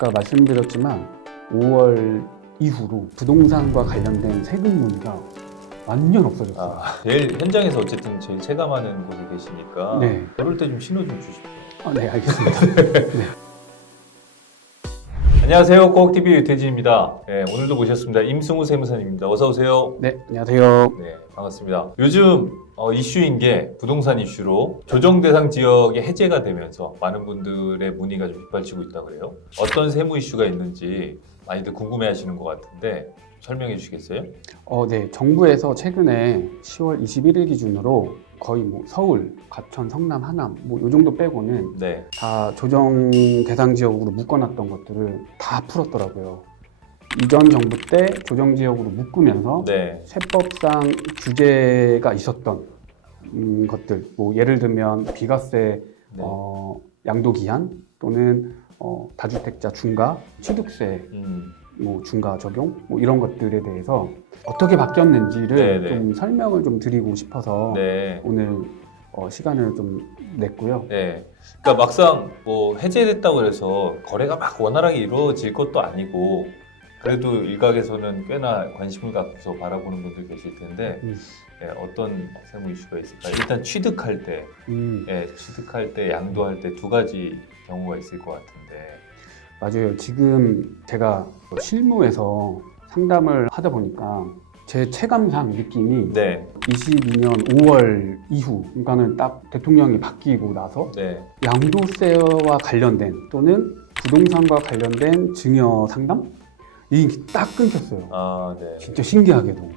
아까 말씀드렸지만 5월 이후로 부동산과 관련된 세금 문의가 완전 없어졌어요. 제일 현장에서 어쨌든 제일 체감하는 곳에 계시니까 네. 그럴 때 좀 신호 좀 주십시오. 네, 알겠습니다. 안녕하세요. 꼬옥TV 유태진입니다. 네, 오늘도 모셨습니다. 임승우 세무사님입니다. 어서 오세요. 네, 안녕하세요. 네, 반갑습니다. 요즘 이슈인 게 부동산 이슈로 조정 대상 지역이 해제가 되면서 많은 분들의 문의가 좀 빗발치고 있다고 그래요. 어떤 세무 이슈가 있는지 많이들 궁금해하시는 것 같은데 설명해 주시겠어요? 네, 정부에서 최근에 10월 21일 기준으로 거의 뭐 서울, 과천, 성남, 하남 뭐 이 정도 빼고는 네, 다 조정 대상 지역으로 묶어놨던 것들을 다 풀었더라고요. 이전 정부 때 조정 지역으로 묶으면서 네, 세법상 규제가 있었던 것들, 뭐 예를 들면 비과세 네. 양도 기한 또는 다주택자 중과 취득세 뭐 중과 적용 뭐 이런 것들에 대해서 어떻게 바뀌었는지를 네네. 좀 설명을 좀 드리고 싶어서 네. 오늘 시간을 좀 냈고요. 네. 그러니까 막상 뭐 해제됐다고 해서 거래가 막 원활하게 이루어질 것도 아니고 그래도 일각에서는 꽤나 관심을 갖고서 바라보는 분들 계실 텐데 예, 어떤 세무 이슈가 있을까요? 일단 취득할 때, 취득할 때, 양도할 때 두 가지 경우가 있을 것 같은데. 맞아요. 지금 제가 실무에서 상담을 하다 보니까 제 체감상 느낌이 네, 22년 5월 이후, 그러니까는 딱 대통령이 바뀌고 나서 네, 양도세와 관련된 또는 부동산과 관련된 증여 상담? 이게 딱 끊겼어요. 네, 진짜 신기하게도.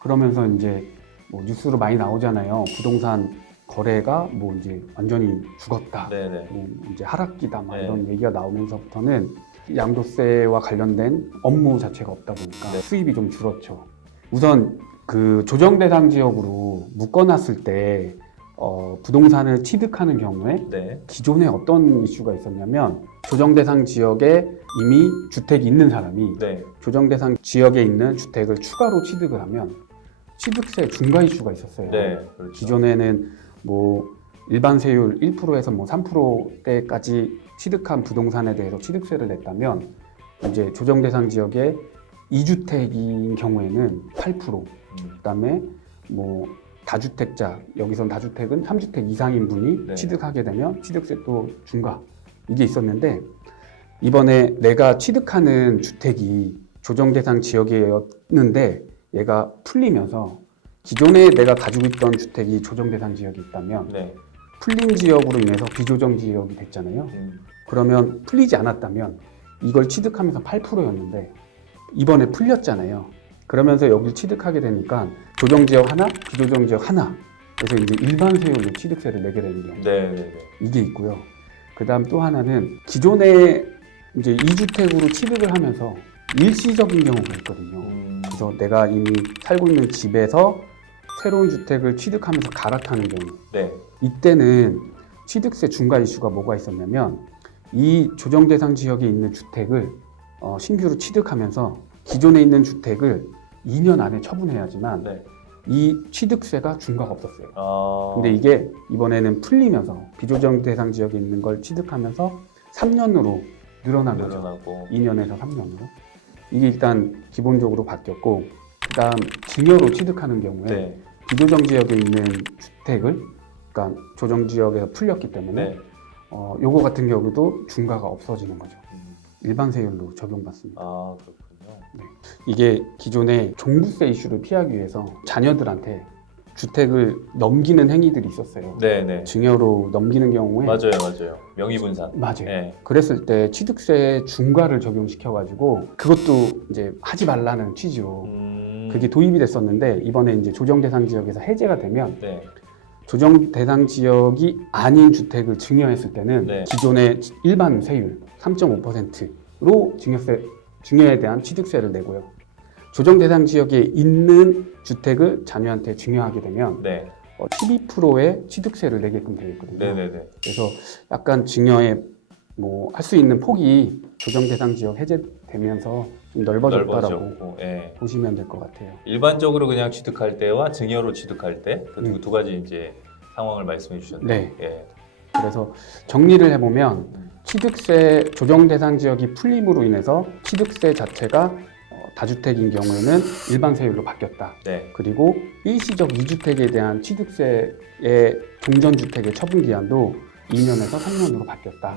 그러면서 이제 뭐 뉴스로 많이 나오잖아요. 부동산 거래가 뭐 이제 완전히 죽었다. 네, 네, 뭐 이제 하락기다. 막 네. 이런 얘기가 나오면서부터는 양도세와 관련된 업무 자체가 없다 보니까 네. 수입이 좀 줄었죠. 우선 그 조정 대상 지역으로 묶어놨을 때 부동산을 취득하는 경우에 네, 기존에 어떤 이슈가 있었냐면 조정 대상 지역에 이미 주택이 있는 사람이 네, 조정 대상 지역에 있는 주택을 추가로 취득을 하면 취득세 중과 이슈가 있었어요. 네, 그렇죠. 기존에는 뭐 일반 세율 1%에서 뭐 3%대까지 취득한 부동산에 대해서 취득세를 냈다면 이제 조정 대상 지역에 2주택인 경우에는 8%, 그다음에 뭐 다주택자, 여기선 다주택은 3주택 이상인 분이 네. 취득하게 되면 취득세 또 중과 이게 있었는데 이번에 내가 취득하는 주택이 조정 대상 지역이었는데 얘가 풀리면서 기존에 내가 가지고 있던 주택이 조정 대상 지역이 있다면 네, 풀린 지역으로 인해서 비조정 지역이 됐잖아요. 그러면 풀리지 않았다면 이걸 취득하면서 8%였는데 이번에 풀렸잖아요. 그러면서 여기를 취득하게 되니까 조정 지역 하나, 비조정 지역 하나. 그래서 이제 일반 세율로 취득세를 내게 되는 경우 네, 네, 이게 있고요. 그다음 또 하나는 기존에 이제 2주택으로 취득을 하면서 일시적인 경우가 있거든요. 그래서 내가 이미 살고 있는 집에서 새로운 주택을 취득하면서 갈아타는 경우 네, 이때는 취득세 중과 이슈가 뭐가 있었냐면 이 조정 대상 지역에 있는 주택을 신규로 취득하면서 기존에 있는 주택을 2년 안에 처분해야지만 네. 이 취득세가 중과가 없었어요. 아, 근데 이게 이번에는 풀리면서 비조정 대상 지역에 있는 걸 취득하면서 3년으로 늘어난 거죠. 늘어나고. 2년에서 3년으로. 이게 일단 기본적으로 바뀌었고 그다음 증여로 취득하는 경우에 네, 비조정 지역에 있는 주택을 그러니까 조정 지역에서 풀렸기 때문에 네. 요거 같은 경우도 중과가 없어지는 거죠. 음. 일반 세율로 적용받습니다. 아, 그렇군요. 이게 기존에 종부세 이슈를 피하기 위해서 자녀들한테 주택을 넘기는 행위들이 있었어요. 네, 네. 증여로 넘기는 경우에 맞아요, 맞아요. 명의분산. 맞아요. 네. 그랬을 때 취득세 중과를 적용시켜가지고 그것도 이제 하지 말라는 취지로 그게 도입이 됐었는데 이번에 이제 조정 대상 지역에서 해제가 되면 네, 조정 대상 지역이 아닌 주택을 증여했을 때는 네. 기존의 일반 세율 3.5%로 증여에 대한 취득세를 내고요. 조정 대상 지역에 있는 주택을 자녀한테 증여하게 되면 네, 12%의 취득세를 내게끔 되어 있거든요. 네, 네, 네. 그래서 약간 증여에 뭐 할 수 있는 폭이 조정 대상 지역 해제되면서 좀 넓어졌다라고 넓어졌고, 예. 보시면 될 것 같아요. 일반적으로 그냥 취득할 때와 증여로 취득할 때 그 두 가지 이제 상황을 말씀해 주셨네요. 네. 예. 그래서 정리를 해보면 취득세 조정 대상 지역이 풀림으로 인해서 취득세 자체가 다주택인 경우에는 일반 세율로 바뀌었다. 네. 그리고 일시적 2주택에 대한 취득세의 종전주택의 처분 기한도 2년에서 3년으로 바뀌었다.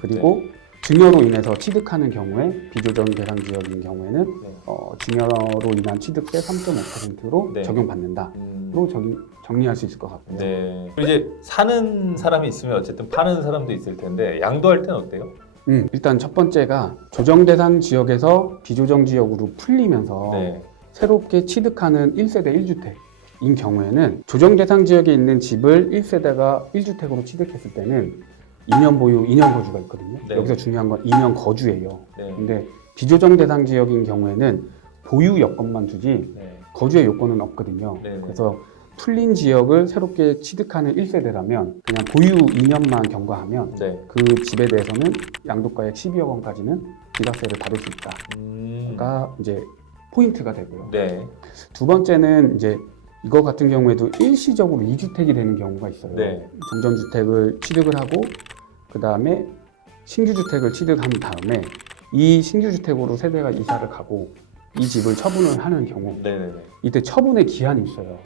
그리고 증여로 인해서 취득하는 경우에 비조정 대상 지역인 경우에는 네. 증여로 인한 취득세 3.5%로 네. 적용받는다로 정리할 수 있을 것 같고요. 네. 그리고 이제 사는 사람이 있으면 어쨌든 파는 사람도 있을 텐데 양도할 때는 어때요? 일단 첫 번째가 조정 대상 지역에서 비조정 지역으로 풀리면서 네. 새롭게 취득하는 1세대 1주택인 경우에는 조정 대상 지역에 있는 집을 1세대가 1주택으로 취득했을 때는 2년 보유, 2년 거주가 있거든요. 네. 여기서 중요한 건 2년 거주예요. 네. 근데 비조정 대상 지역인 경우에는 보유 여건만 주지 네. 거주의 요건은 없거든요. 네. 그래서 풀린 지역을 새롭게 취득하는 1세대라면 그냥 보유 2년만 경과하면 네. 그 집에 대해서는 양도가액 12억 원까지는 비과세를 받을 수 있다가 이제 포인트가 되고요. 네. 두 번째는 이제 이거 같은 경우에도 일시적으로 2주택이 되는 경우가 있어요. 네. 종전주택을 취득을 하고 그 다음에 신규주택을 취득한 다음에 이 신규주택으로 세대가 이사를 가고 이 집을 처분을 하는 경우 네네네. 이때 처분의 기한이 있어요.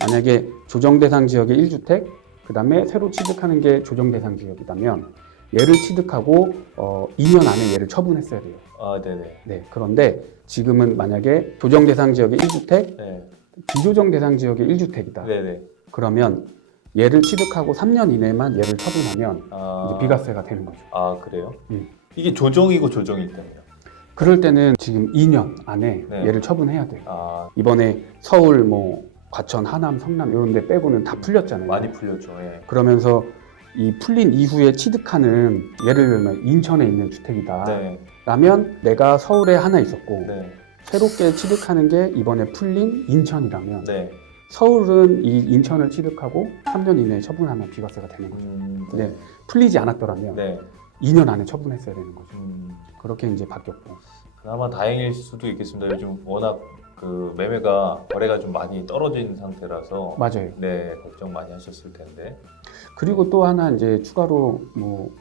만약에 조정대상 지역의 1주택 그 다음에 새로 취득하는 게 조정대상 지역이라면 얘를 취득하고 2년 안에 얘를 처분했어야 돼요. 아, 네네. 네, 그런데 지금은 만약에 조정대상 지역의 1주택 네. 비조정 대상 지역의 1주택이다. 네네. 그러면 얘를 취득하고 3년 이내만 얘를 처분하면 아, 이제 비과세가 되는 거죠. 아, 그래요? 음. 이게 조정이고 조정이 있다며요? 그럴 때는 지금 2년 안에 네. 얘를 처분해야 돼요. 아, 이번에 서울, 과천, 하남, 성남 이런 데 빼고는 다 풀렸잖아요. 많이 풀렸죠. 예. 그러면서 이 풀린 이후에 취득하는 예를 들면 인천에 있는 주택이다. 네. 라면 내가 서울에 하나 있었고 네. 새롭게 취득하는 게 이번에 풀린 인천이라면 네. 서울은 이 인천을 취득하고 3년 이내에 처분하면 비과세가 되는 거죠. 네. 풀리지 않았더라면 네. 2년 안에 처분했어야 되는 거죠. 그렇게 이제 바뀌었고. 그나마 다행일 수도 있겠습니다. 요즘 워낙 그 매매가 거래가 좀 많이 떨어진 상태라서 맞아요. 네, 걱정 많이 하셨을 텐데. 그리고 또 하나 이제 추가로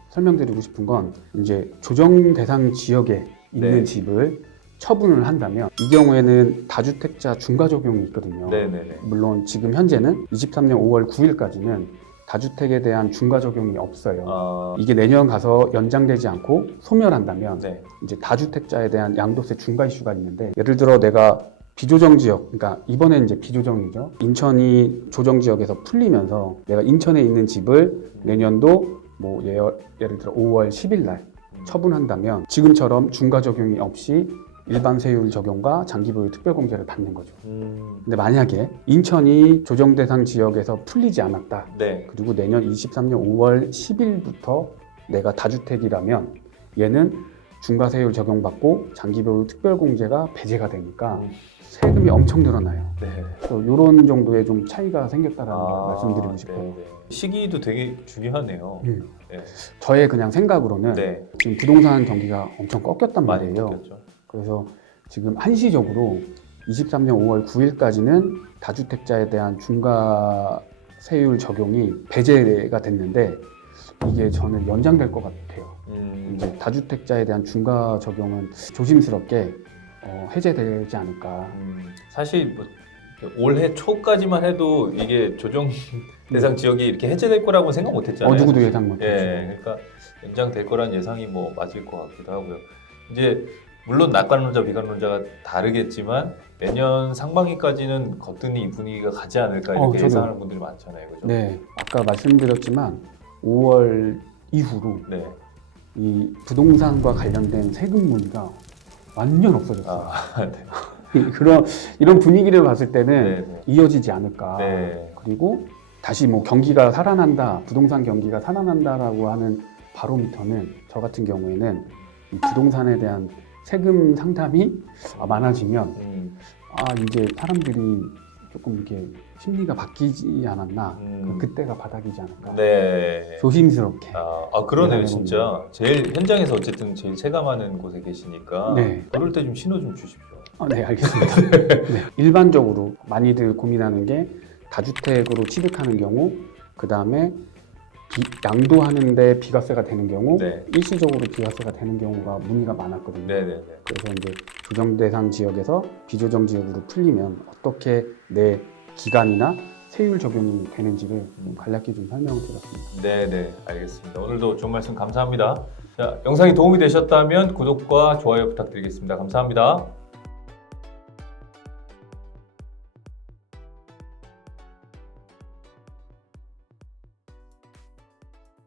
설명드리고 싶은 건 이제 조정 대상 지역에 있는 네. 집을 처분을 한다면 이 경우에는 다주택자 중과 적용이 있거든요. 네네네. 물론 지금 현재는 23년 5월 9일까지는 다주택에 대한 중과 적용이 없어요. 아, 이게 내년 가서 연장되지 않고 소멸한다면 네. 이제 다주택자에 대한 양도세 중과 이슈가 있는데 예를 들어 내가 비조정 지역, 그러니까 이번엔 이제 비조정이죠. 인천이 조정 지역에서 풀리면서 내가 인천에 있는 집을 내년도 예를 들어 5월 10일 날 처분한다면 지금처럼 중과 적용이 없이 일반 세율 적용과 장기보유 특별공제를 받는 거죠. 근데 만약에 인천이 조정 대상 지역에서 풀리지 않았다. 네. 그리고 내년 23년 5월 10일부터 내가 다주택이라면 얘는 중과세율 적용받고 장기보유 특별공제가 배제가 되니까 세금이 엄청 늘어나요. 네. 이런 정도의 좀 차이가 생겼다라는 걸 말씀드리고 싶어요. 네, 네. 시기도 되게 중요하네요. 네. 저의 그냥 생각으로는 네. 지금 부동산 경기가 엄청 꺾였단 많이 말이에요. 바뀌었죠. 그래서 지금 한시적으로 23년 5월 9일까지는 다주택자에 대한 중과세율 적용이 배제가 됐는데 이게 저는 연장될 것 같아요. 이제 다주택자에 대한 중과 적용은 조심스럽게 해제되지 않을까. 사실 올해 초까지만 해도 이게 조정 대상 지역이 이렇게 해제될 거라고 생각 못했잖아요. 누구도 예상 못했죠. 예, 그러니까 연장될 거란 예상이 맞을 것 같기도 하고요. 이제 물론 낙관론자, 비관론자가 다르겠지만 내년 상반기까지는 거뜬히 이 분위기가 가지 않을까 이렇게 저도. 예상하는 분들이 많잖아요, 그죠? 네, 아까 말씀드렸지만 5월 이후로 네. 이 부동산과 관련된 세금 문의가 완전 없어졌어요. 아, 네. 이런 분위기를 봤을 때는 네, 네. 이어지지 않을까. 네. 그리고 다시 경기가 살아난다, 부동산 경기가 살아난다라고 하는 바로미터는 저 같은 경우에는 이 부동산에 대한 세금 상담이 많아지면 이제 사람들이 조금 이렇게 심리가 바뀌지 않았나. 그때가 바닥이지 않을까. 네. 조심스럽게. 그러네요, 예상해봅니다. 진짜. 제일 현장에서 어쨌든 제일 체감하는 곳에 계시니까 네. 그럴 때 좀 신호 좀 주십시오. 네, 알겠습니다. 네. 일반적으로 많이들 고민하는 게 다주택으로 취득하는 경우, 그 다음에 양도하는데 비과세가 되는 경우 네. 일시적으로 비과세가 되는 경우가 문의가 많았거든요. 네네네. 그래서 이제 조정 대상 지역에서 비조정 지역으로 풀리면 어떻게 내 기간이나 세율 적용이 되는지를 간략히 좀 설명을 드렸습니다. 네네, 알겠습니다. 오늘도 좋은 말씀 감사합니다. 자, 영상이 도움이 되셨다면 구독과 좋아요 부탁드리겠습니다. 감사합니다.